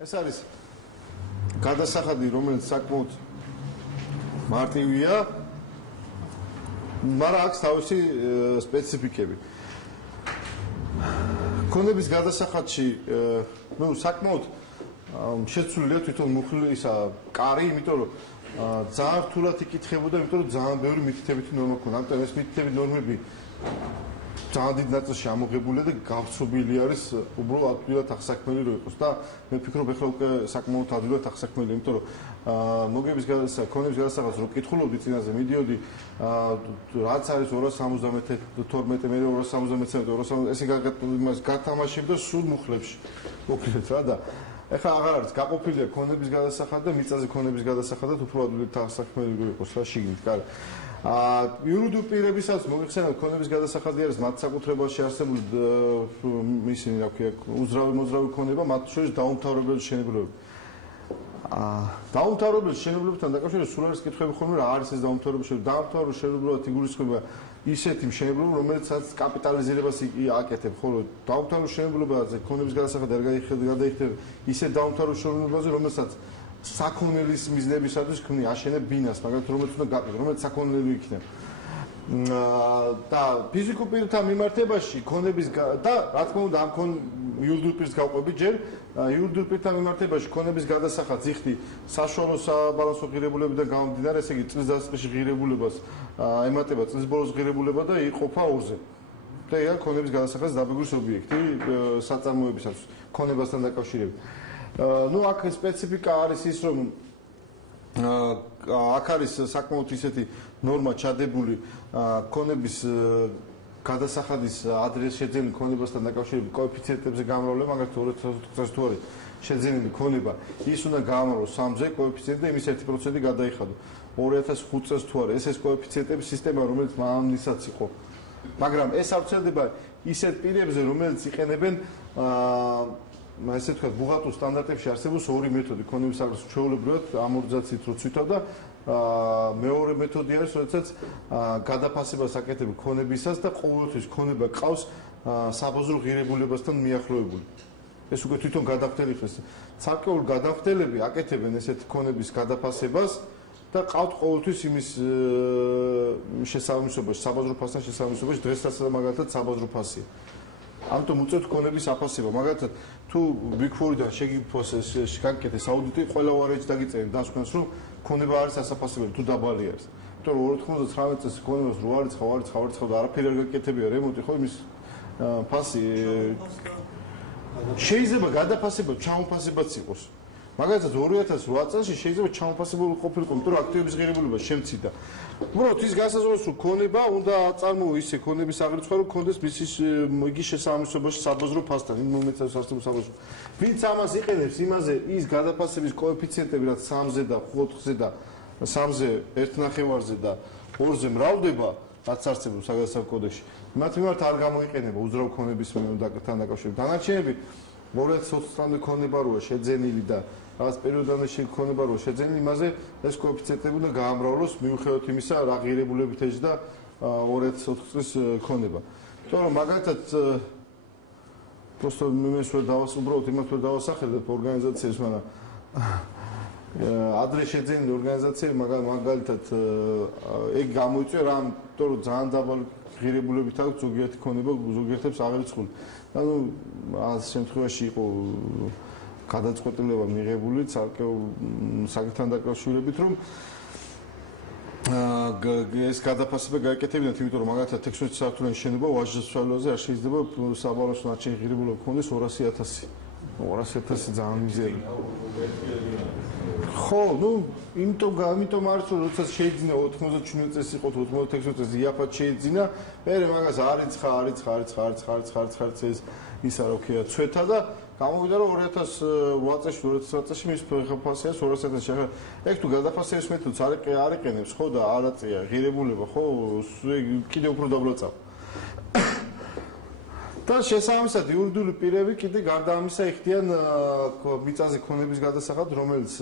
ეს არის გადასახადი, რომელიც საკმაოდ მარტივია, მაგრამ აქვს თავისი სპეციფიკები. ქონების გადასახადში, საკმაოდ შეცვლილია თვითონ მუხლი ისა კარი, იმიტომ რომ ძალიან რთულად იკითხებოდა, იმიტომ რომ ძალიან ბევრი მითითებითი ნორმა ქონდა. ამიტომ ეს მითითებითი ნორმები ძალიან დიდ ნაწილში ამოღებულია და გავცობილი არის უბრალოდ ადვილად აღსაქმელი რო იყოს და მე ვფიქრობ ახლა უკვე საკმაოდ ადვილად აღსაქმელი, იმიტომ რომ მოგების ქონების გადასახადს რო კითხულობდი წინაზე მიდიოდი რაც არის 270-12 მე 270 ესე გათამაშებდა სულ მუხლებში მოკლედ რა და ეხლა აღარ არის გაყოფილია ქონების გადასახადი და მიწაზე ქონების გადასახადად უფრო ადვილად აღსაქმელი რო იყოს რა შიგნით კარი იურიდიულ პირებისაც მოიხსენებთ ქონების გადასახადი არის მათ საკუთრებაში არსებული ისინი რა ქვია უძრავი მოძრავი ქონება მათ შორის დაუმთავრებელი შენობები დაუმთავრებელი შენობებთან დაკავშირებით სულ არის კითხვები ხოლმე რა არის ეს დაუმთავრებელი შენობები დაუმთავრებელი შენობებად იგულისხმება ისეთი მშენებლობა რომელსაც კაპიტალიზირებას აკეთებ ხოლო დაუმთავრებელი შენობებაზე ქონების გადასახადი არ გადაიხდება ისეთ დაუმთავრებელი შენობებაზე რომელსაც საქონლის მიზნებისათვის ქმნი აშენებ ბინას, მაგრამ რომელიც უნდა გაყიდო, რომელიც საქონლები იქნება. და ფიზიკურ პირთა მიმართებაში ქონების და რა თქმა უნდა ამ იურიდიულ პირს გავყვებით ჯერ, იურიდიულ პირთა მიმართებაში ქონების გადასახადს იხდი საშუალო საბალანსო ღირებულებიდან გამომდინარე, ესე იგი წლის დასაწყისში ღირებულებას ემატება წლის ბოლოს ღირებულება და იყოფა ორზე. და ეგ ქონების გადასახადის დაბეგვრის ობიექტი საწარმოებისათვის ქონებასთან დაკავშირებით. ну აქ სპეციფიკა არის ის რომ აქ არის საკმაოდ ისეთი ნორმა ჩადებული ქონების გადასახადის ადრეს შეძენილი ქონებასთან დაკავშირებით კოეფიციენტებზე გამრავლება მაგალითად 2004 თუ არის შეძენილი ქონება ის უნდა გაამრავლოს 3-ზე კოეფიციენტი და იმის 1% გადაიხადო 2005 წელს თუ არის ეს კოეფიციენტების სისტემა რომელიც მამამისაც იყო მაგრამ ეს ავრცელდება ისეთ პირებზე რომელიც იყენებენ ესე თქვა ბუღალტერულ სტანდარტებში არსებობს ორი მეთოდი ქონების აღრას ჩვეულებრივად ამორტიზაციით რო ცვითავ და მეორე მეთოდი არის როდესაც გადაფასებას აკეთებ ქონებისას და ყოველთვის ქონება ყავს საბაზრო ღირებულებასთან მიახლოებული ეს უკვე თვითონ გადახდელი ხეს ცალკეული გადახდელები აკეთებენ ესეთ ქონების გადაფასებას და ყავთ ყოველთვის იმის შესაბამისობაში საბაზრო ფასთან შესაბამისობაში დღესაც მაგალითად საბაზრო ფასია ამიტომ უწევთ ქონების აფასება მაგალითად თუ Big 4-დან შეგიფოსეს გაკეთეს აუდიტი ყველა ვარიანტი დაგიწერენ დასკვნას რომ ქონება არის ასაფასებელი თუ დაბალი არის იმიტომ რომ 2019 წელს ქონებას რო არიცხავ და არაფერი არ გაკეთებია რემონტი ხო იმის ფასი შეიძლება გადაფასება ჩამოფასებაც იყოს მაგალითად 2008 წელს შეიძლება ჩამოფასებული ყოფილიყო იმიტომ რომ აქტივების ღირებულება შემცირდა უბრალოდ ის გასაზრდელს რომ ქონება უნდა აწარმოო ისე ქონების აღრიცხვა რომ ქონდეს მის იგი შესაბამისობაში საბაზრო ფასთან იმ მომენტში არსებობს საბაზრო ვინც ამას იყენებს იმაზე ის გადაფასების კოეფიციენტები რაც 3-ზე და 4-ზე და 3-ზე 1.5-ზე და 2-ზე მრავლდება რაც არსებობს საგადასახადო კოდექსში მათ მიმართ არ გამოიყენება უძრავ ქონების თან დაკავშირებით დანარჩენები 2020 წლამდე ქონება როა შეძენილი და რაღაც პერიოდამდე ქონება როა შეძენილი იმაზე ეს კოეფიციენტები უნდა გაამრავლოს მიუხედავად იმისა რა ღირებულებით ეჯდა 2020 წლის ქონება. იმიტომ რომ მაგალითად просто მე შევ დავასუბროთ იმათ ვერ დავასახელებ ორგანიზაციებს მაგრამ ადრე შეძენილი ორგანიზაციები მაგალითად ეგ გამოიწვია რა იმიტომ რომ ძალიან დაბალი ღირებულებით აქვს ზოგიერთი ქონება ზოგიერთებს აღერიცხული. ანუ ამ შემთხვევაში იყო გადაწყვეტილება მიღებული ცალკეულ საკითხთან დაკავშირებით რომ ეს გადაფასება გაეკეთებინათ იმიტომ რომ მაგალითად 16 საათიანი შენობა ვაჟისვალოზე არ შეიძლება საბალანსო ნარჩენი ღირებულება ქონდეს 200,000 ძალიან მიზერია ხო, ну, იმიტომ არის რომ როდესაც შეიძინა 97 წელს იყო 96 წელს იაფად შეიძინა, მე მაგას არიცხა ისა რა ქვია, ცვეთა და გამოვიდა რომ 2008 წელს მის ფასია 200,000 შეხა. ეგ თუ გადაფასების მეთოდს არ იყენებს ხო და არ აწია ღირებულება ხო, კიდე უფრო დაბლაწავ. და შესაბამისად იურიდიული პირები კიდე გარდა ამისა იხდიან მიწაზე ქონების გადასახადს რომელიც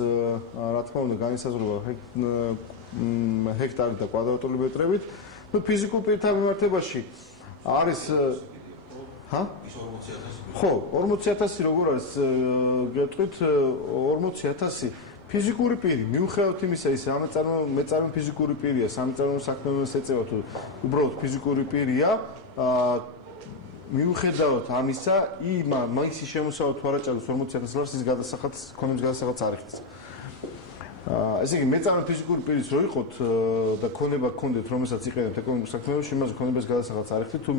რა თქმა უნდა განისაზღვრება ჰექტარით და კვადრატული მეტრებით. ნუ ფიზიკურ პირთა მიმართებაში არის ჰა? ის 40000. ხო, 40000 როგორ არის? გეტყვით 40000 ფიზიკური პირი, მიუხედავად იმისა, ის მეწარმე ფიზიკური პირია, სამეწარმეო საქმიანობას ეწევა თუ უბრალოდ ფიზიკური პირია, მიუხედავად ამისა, მაისი შემოსავალ თუ არა ჭარბობს 40000 ლარს ის გადასახადს, ქონების გადასახადს არ იხდის. ესე იგი, მეწარმე ფიზიკური პირის რო იყოთ და ქონება გქონდეთ, რომელსაც იყენებთ ეკონომიკურ საქმიანობაში, იმაზე ქონების გადასახადს არ იხდით, თუ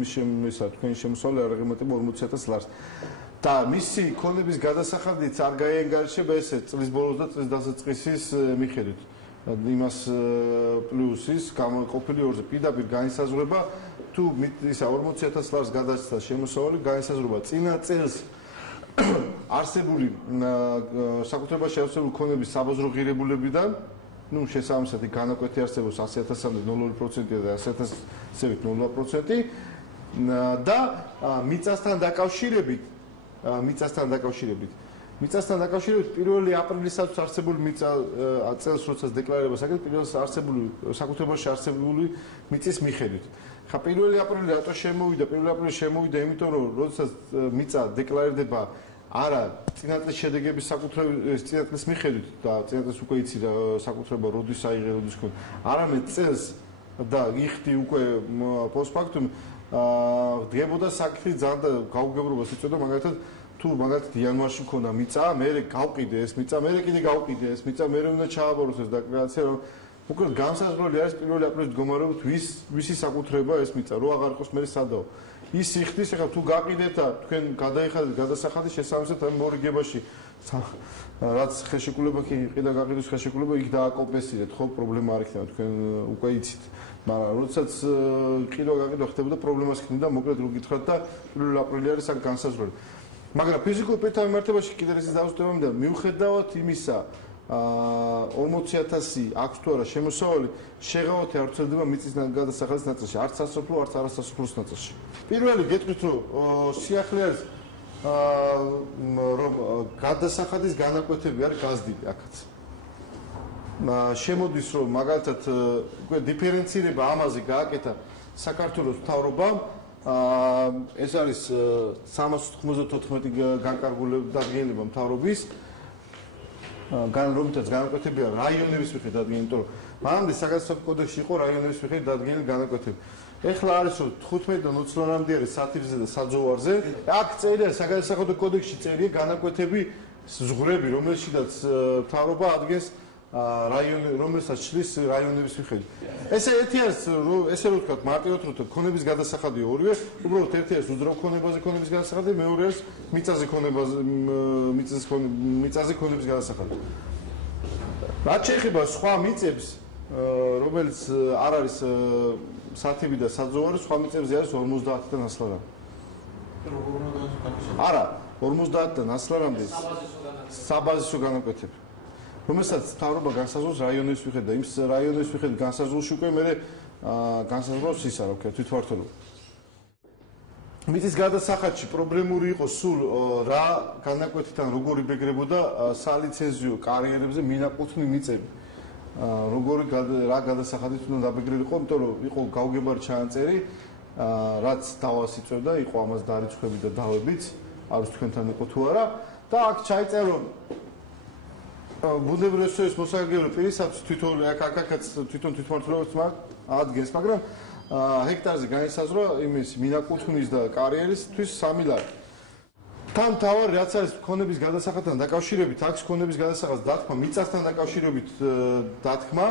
თქვენი შემოსავალი არ აღემატება 40000 ლარს. და მისი ქონების გადასახადიც არ გაიანგარიშება ესე წლის ბოლოს და წლის დასაწყისის მიხედვით. იმას პლუსის გამოყოფილი ორზე პირდაპირ განისაზღვრება თუ ისა 40000 ლარს გადაჭდა შემოსავალი განისაზღვრება წინა წელს არსებული საკუთრებაში არსებული ქონების საბაზრო ღირებულებიდან, ну, შესაბამისად განაკვეთი არსებობს 100000-მდე 0% და 100000-ით 0% და მიწასთან დაკავშირებით 1 აპრილისათვის არსებული მიწა წელს როცა დეკლარირებას აკეთებ პირველს არსებული საკუთრებაში არსებული მიწის მიხედვით. ხა 1 აპრილი რატო შემოვიდა? 1 აპრილი შემოვიდა იმიტომ რომ როდესაც მიწა დეკლარირდება არა წინაწლის შედეგების საკუთრების წინაწლის მიხედვით და წინაწლის უკვე იცი რა საკუთრება როდის აიღე როდის ქონდა. არამედ წელს და იხდი უკვე პოსტფაქტუმ დგებოდა საკითხი ძალიან გაუგებრობას იწვევდა მაგალითად თუ მაგალითად იანვარში მქონდა მიწა, მე გავყიდე ეს მიწა, მე კიდე გავყიდე ეს მიწა, მე უნდა ჩააბაროს ეს დეკლარაცია, რომ უბრალოდ განსაზღვრული არის 1 აპრილის მდგომარეობით ვისი საკუთრება ეს მიწა, რო აღარ იყოს მე სადაო. ის იხდის, ახლა თუ გაყიდეთ და თქვენ გადაიხადეთ გადასახადი შესაბამისად ამ მორიგებაში რაც ხელშეკრულება კი ყიდა გაყიდვის ხელშეკრულება იქ დააკომპენსირეთ, ხო, პრობლემა არ იქნება, თქვენ უკვე იცით. მაგრამ როდესაც ყიდვა-გაყიდვა ხდებოდა, პრობლემას ხდიდა, მოკლედ რო გითხრათ და 1 აპრილი არის აქ განსაზღვრელი. მაგრამ ფიზიკურ პირთა მიმართებაში კიდევ ესეც დავუსწრებდი და მიუხედავად იმისა 40000 აქვს თუ არა შემოსავალი, შეღავათი არ ვრცელდება მიწის გადასახადის ნაწილში, არც სასოფლო, არც არასასოფლოს ნაწილში. პირველი გეტყვით რომ სიახლე არის რომ გადასახადის განაკვეთები არის გაზრდილი აქაც. შემოდის რომ მაგალითად უკვე დიფერენცირება ამაზე გააკეთა საქართველოს მთავრობამ ეს არის 394 განკარგულება დადგენილება მთავრობის რომლითაც განაკვეთებია რაიონების მიხედვით დადგენილი, იმიტომ რომ მანამდე საგადასახადო კოდექსში იყო რაიონების მიხედვით დადგენილი განაკვეთები. ეხლა არის რომ 15 და 20 ლარამდე არის სათიბზე და საძოვარზე. აქ წერია საგადასახადო კოდექსში წერია განაკვეთები ზღვრები, რომელშიდაც მთავრობა ადგენს რაიონი, რომელსაც შლის რაიონების მიხედვით. ესე ერთი არის ესე რო ვთქვათ, მარტივად რო ქონების გადასახადი ორივე, უბრალოდ ერთი არის უძრავ ქონებაზე ქონების გადასახადი, მეორე არის მიწაზე ქონების გადასახადი. რაც შეეხება სხვა მიწებს, რომელიც არ არის სათიბი და საძოვარი, სხვა მიწებზე არის 50-დან 100 ლარამდე. არა, 50-დან 100 ლარამდე საბაზისო განაკვეთები. რომელსაც მთავრობა განსაზღვრავს რაიონის მიხედვით და იმ რაიონის მიხედვით განსაზღვრულში უკვე მე განსაზღვრავს ისა რა ვქეთ თვითმმართველობა. მიწის გადასახადში პრობლემური იყო სულ რა განაკვეთიდან როგორი ბეგრებოდა სალიცენზიო კარიერებზე მინაყოფნი მიწები. როგორი რა გადასახადით უნდა დაბეგრებულიყო, იმიტომ რომ იყო გაუგებარი ჩანაწერი, რაც დავას იწევდა, იყო ამას დარიცხვები და დავებიც, არ ვიცი თქვენთან იყო თუ არა და აქ ჩაიწერა რომ ბუნებრივი რესურსის მოსაგებებელი პირისათვის თვითონ თვითმმართველობაც ადგენს, მაგრამ ჰექტარზე განისაზღვრა იმის მინაკუთვნის და კარიერისთვის 3 ლარი. თან თავარი რაც არის ქონების გადასახადთან დაკავშირებით, აქ ქონების გადასახადს დათქმა, მიწასთან დაკავშირებით დათქმა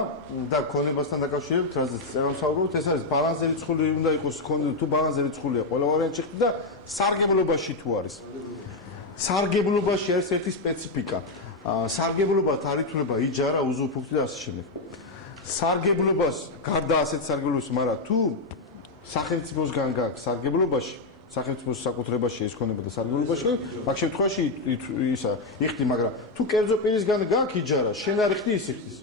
და ქონებასთან დაკავშირებით, რაზეც წერამსაუბრობთ, ეს არის ბალანსზე რიცხული უნდა იყოს თუ ბალანსზე რიცხულია ყველა ვარიანტი და სარგებლობაში თუ არის. სარგებლობაში არის ერთი სპეციფიკა. სარგებლობათ არ ითვლება იჯარა, უზურპუქცია და ასე შემდეგ. სარგებლობას გარდა ასეთ სარგებლობას, მაგრამ თუ სახელმწიფოსგან გაქვს სარგებლობაში, სახელმწიფოს საკუთრებაში ეს ქონება და სარგებლობაში, მაგ შემთხვევაში ისა იხდი, მაგრამ თუ კერძო პირისგან გაქვს იჯარა, შენ არ იხდი, ის იხდის.